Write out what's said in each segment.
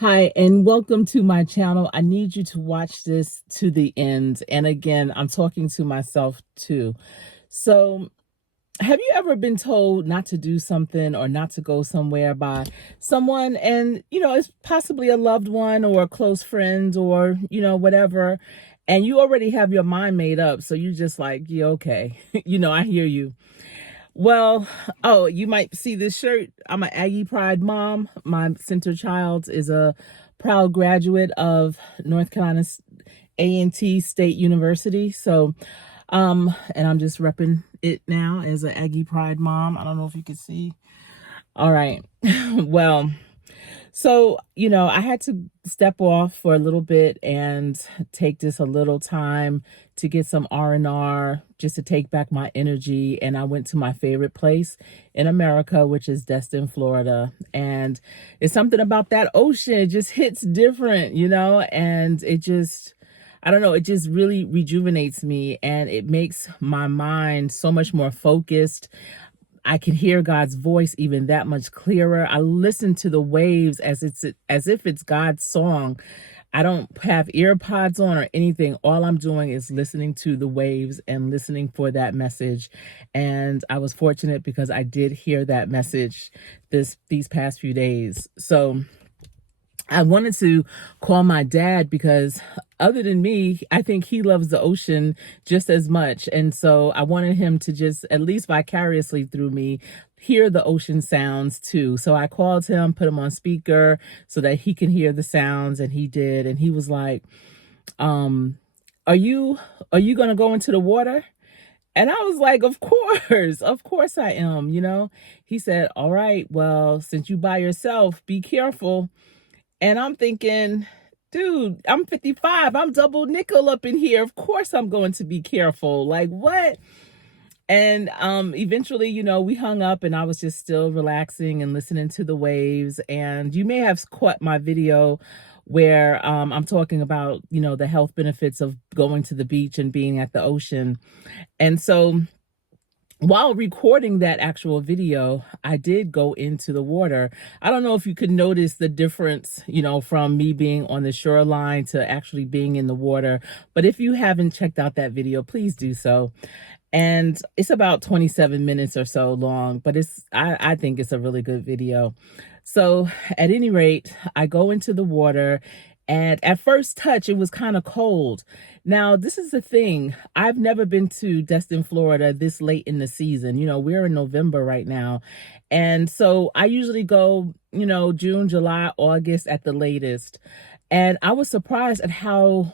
Hi, and welcome to my channel. I need you to watch this to the end. And again, I'm talking to myself too. So, have you ever been told not to do something or not to go somewhere by someone, and it's possibly a loved one or a close friend or whatever, and you already have your mind made up, so you just like, yeah, okay. I hear you. Well, oh, you might see this shirt. I'm an Aggie Pride mom. My center child is a proud graduate of North Carolina A&T State University. So, and I'm just repping it now as an Aggie Pride mom. I don't know if you can see. All right. Well, so, I had to step off for a little bit and take just a little time to get some R&R, just to take back my energy. And I went to my favorite place in America, which is Destin, Florida. And it's something about that ocean. It just hits different, and I don't know, it just really rejuvenates me and it makes my mind so much more focused. I can hear God's voice even that much clearer. I listen to the waves as if it's God's song. I don't have ear pods on or anything. All I'm doing is listening to the waves and listening for that message. And I was fortunate because I did hear that message these past few days. So I wanted to call my dad because other than me, I think he loves the ocean just as much. And so I wanted him to just, at least vicariously through me, hear the ocean sounds too. So I called him, put him on speaker so that he can hear the sounds, and he did. And he was like, um, are you going to go into the water? And I was like, of course I am, He said, all right, well, since you by yourself, be careful. And I'm thinking, dude, I'm 55. I'm double nickel up in here. Of course I'm going to be careful. Like, what? And eventually, we hung up and I was just still relaxing and listening to the waves. And you may have caught my video where I'm talking about, the health benefits of going to the beach and being at the ocean. And so while recording that actual video, I did go into the water. I don't know if you could notice the difference, from me being on the shoreline to actually being in the water. But if you haven't checked out that video, please do so. And it's about 27 minutes or so long, but I think it's a really good video. So at any rate, I go into the water, and at first touch, it was kind of cold. Now, this is the thing. I've never been to Destin, Florida this late in the season. We're in November right now. And so I usually go, June, July, August at the latest. And I was surprised at how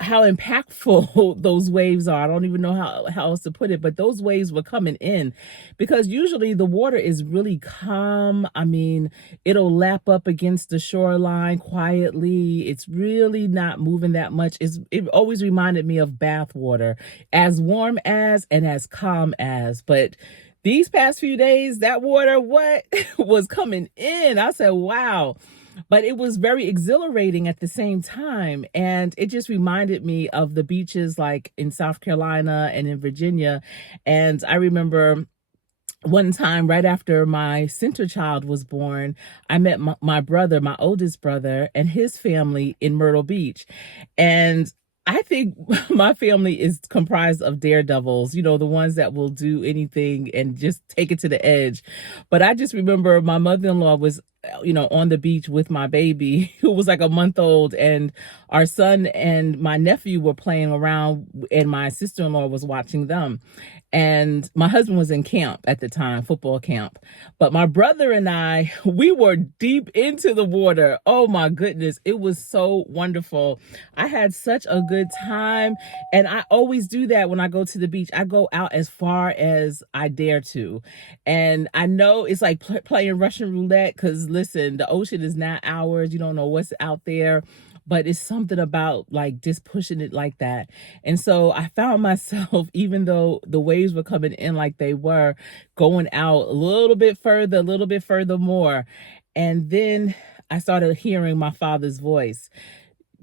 impactful those waves are. I don't even know how else to put it, but those waves were coming in because usually the water is really calm. I mean, it'll lap up against the shoreline quietly. It's really not moving that much. It always reminded me of bath water, as warm as and as calm as. But these past few days, that water, what was coming in? I said, wow. But it was very exhilarating at the same time. And it just reminded me of the beaches like in South Carolina and in Virginia. And I remember one time right after my center child was born, I met my brother, my oldest brother, and his family in Myrtle Beach. And I think my family is comprised of daredevils, the ones that will do anything and just take it to the edge. But I just remember my mother-in-law was, on the beach with my baby, who was like a month old, and our son and my nephew were playing around, and my sister-in-law was watching them. And my husband was in camp at the time, football camp. But my brother and I, we were deep into the water. Oh my goodness. It was so wonderful. I had such a good time. And I always do that when I go to the beach. I go out as far as I dare to. And I know it's like playing Russian roulette because listen, the ocean is not ours. You don't know what's out there. But it's something about like just pushing it like that. And so I found myself, even though the waves were coming in like they were, going out a little bit further more. And then I started hearing my father's voice.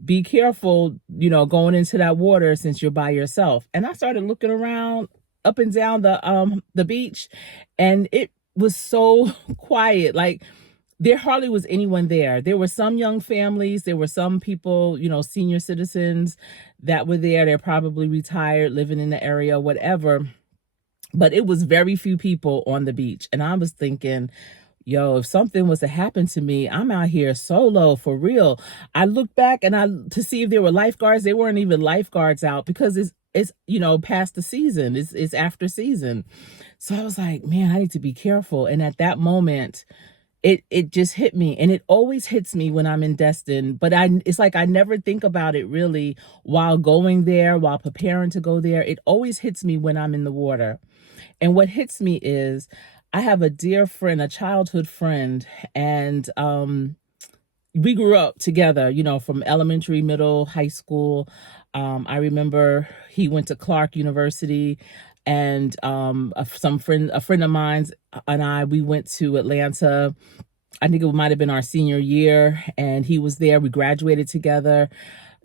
Be careful, going into that water since you're by yourself. And I started looking around up and down the beach, and was so quiet. Like, there hardly was anyone there. There were some young families, there were some people, senior citizens that were there. They're probably retired, living in the area, whatever. But it was very few people on the beach. And I was thinking, yo, if something was to happen to me, I'm out here solo for real. I looked back and I to see if there were lifeguards. There weren't even lifeguards out because it's past the season. It's after season. So I was like, man, I need to be careful. And at that moment, it just hit me, and it always hits me when I'm in Destin, but it's like I never think about it really while going there, while preparing to go there. It always hits me when I'm in the water. And what hits me is I have a dear friend, a childhood friend, and we grew up together, from elementary, middle, high school. I remember he went to Clark University, and a friend of mine and we went to Atlanta. I think it might have been our senior year, and he was there. We graduated together.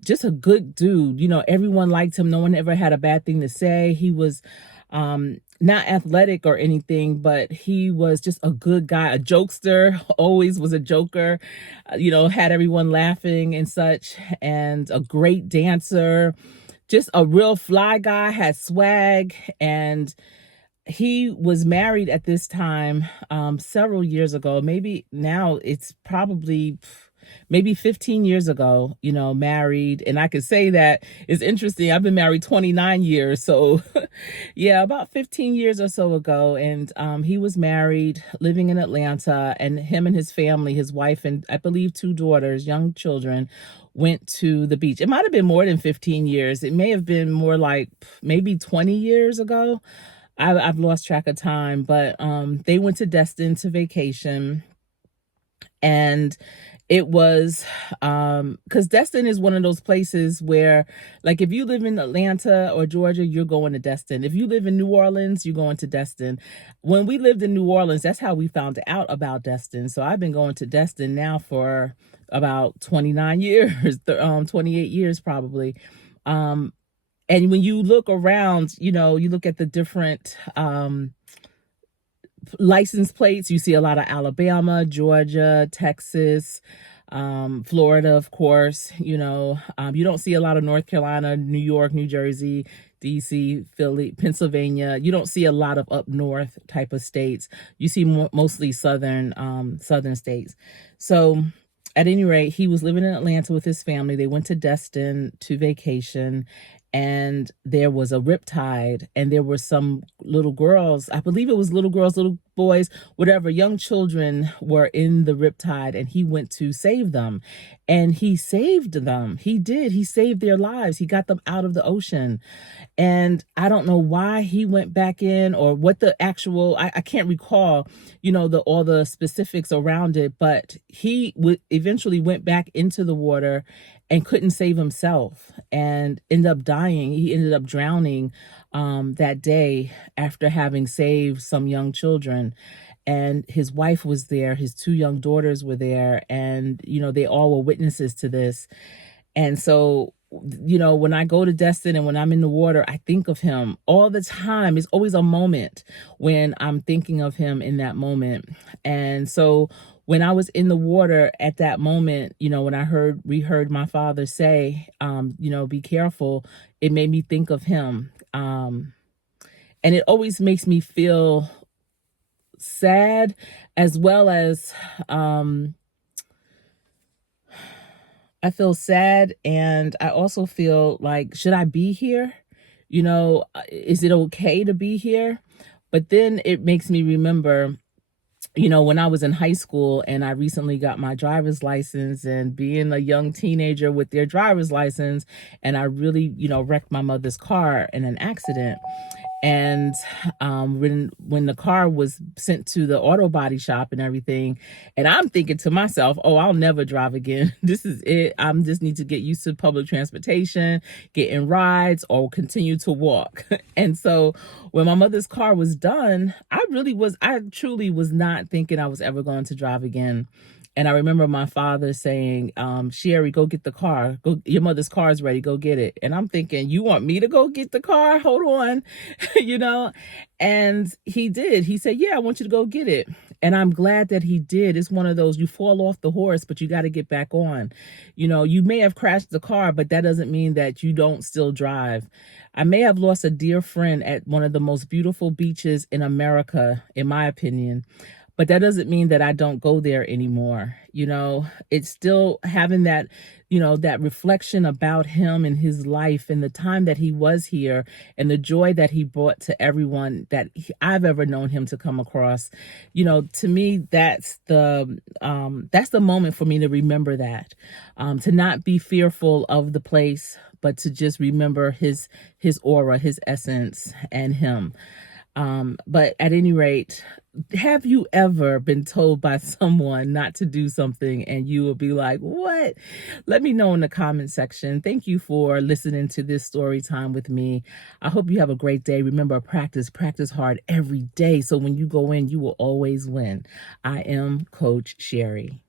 Just a good dude. Everyone liked him. No one ever had a bad thing to say. He was not athletic or anything, but he was just a good guy, a jokester, always was a joker, had everyone laughing and such, and a great dancer, just a real fly guy, had swag. And he was married at this time, several years ago. Maybe now it's probably maybe 15 years ago, married. And I could say that it's interesting. I've been married 29 years. So yeah, about 15 years or so ago. And he was married, living in Atlanta, and him and his family, his wife, and I believe 2 daughters, young children, went to the beach. It might have been more than 15 years. It may have been more like maybe 20 years ago. I've lost track of time, but they went to Destin to vacation. And it was because Destin is one of those places where, like, if you live in Atlanta or Georgia, you're going to Destin. If you live in New Orleans, you're going to Destin. When we lived in New Orleans, that's how we found out about Destin. So I've been going to Destin now for about 29 years, 28 years probably. And when you look around, you look at the different license plates, you see a lot of Alabama, Georgia, Texas, Florida, of course. You don't see a lot of North Carolina, New York, New Jersey, DC, Philly, Pennsylvania. You don't see a lot of up north type of states. You see mostly southern states. So at any rate, he was living in Atlanta with his family. They went to Destin to vacation, and there was a riptide, and there were some little girls, I believe it was little girls, little boys, whatever, young children were in the riptide, and he went to save them. And he saved them. He did. He saved their lives. He got them out of the ocean. And I don't know why he went back in, or what the actual, I can't recall, all the specifics around it, but he eventually went back into the water and couldn't save himself and ended up dying. He ended up drowning that day after having saved some young children. And his wife was there, his 2 young daughters were there, and they all were witnesses to this. And so, when I go to Destin and when I'm in the water, I think of him all the time. It's always a moment when I'm thinking of him in that moment. And so when I was in the water at that moment, when we heard my father say, be careful, it made me think of him. And it always makes me feel sad, as well as, I feel sad, and I also feel like, should I be here? Is it okay to be here? But then it makes me remember, when I was in high school and I recently got my driver's license, and being a young teenager with their driver's license, and I really, wrecked my mother's car in an accident. And when the car was sent to the auto body shop and everything, and I'm thinking to myself, oh, I'll never drive again. This is it. I just need to get used to public transportation, getting rides, or continue to walk. And so when my mother's car was done, I truly was not thinking I was ever going to drive again. And I remember my father saying, Sherri, go get the car. Go, your mother's car is ready. Go get it. And I'm thinking, you want me to go get the car? Hold on. you know? And he did. He said, "Yeah, I want you to go get it." And I'm glad that he did. It's one of those, you fall off the horse, but you got to get back on. You may have crashed the car, but that doesn't mean that you don't still drive. I may have lost a dear friend at one of the most beautiful beaches in America, in my opinion, but that doesn't mean that I don't go there anymore. It's still having that reflection about him and his life and the time that he was here and the joy that he brought to everyone that I've ever known him to come across. To me, that's the moment for me to remember that, to not be fearful of the place, but to just remember his aura, his essence, and him. But at any rate, have you ever been told by someone not to do something and you will be like, what? Let me know in the comment section. Thank you for listening to this story time with me. I hope you have a great day. Remember, practice hard every day. So when you go in, you will always win. I am Coach Sherri.